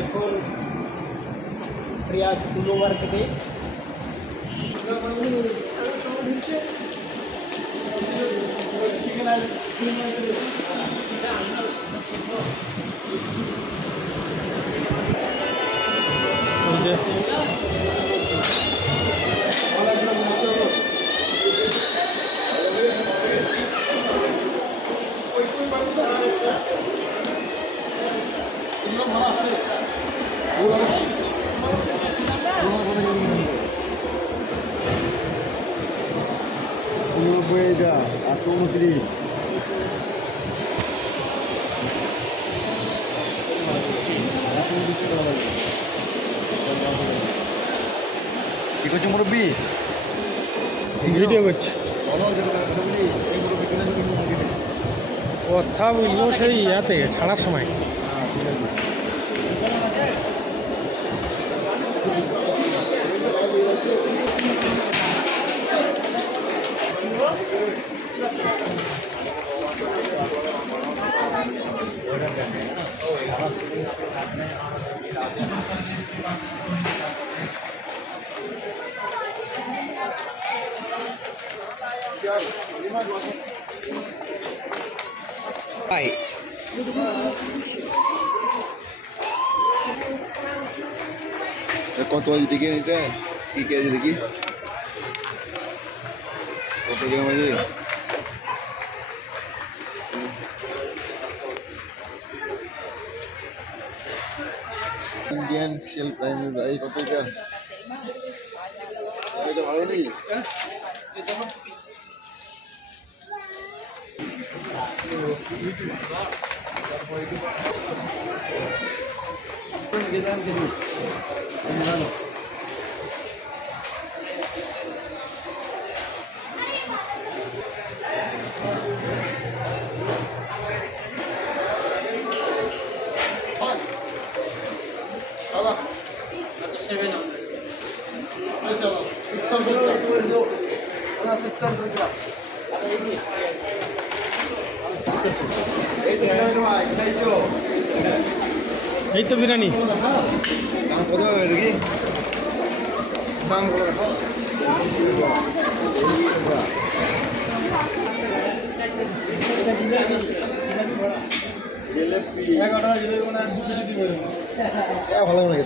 এখন প্রিয়া কুলো মার্কেটে এটা 829 কি করছি মুরব্বী? ভিডিও করছি কথা বলবো সেই ইয়াতে ছাড়ার সময়। কত দেখি এটা কি কে আছে দেখি কত গ্রাম আছে? ইন্ডিয়ান সেল প্রাইমারি রাইস কত এটা? এটা ভালো নেই এই তো বিরিয়ানি দাম কত দেখি দাম ভালো লাগে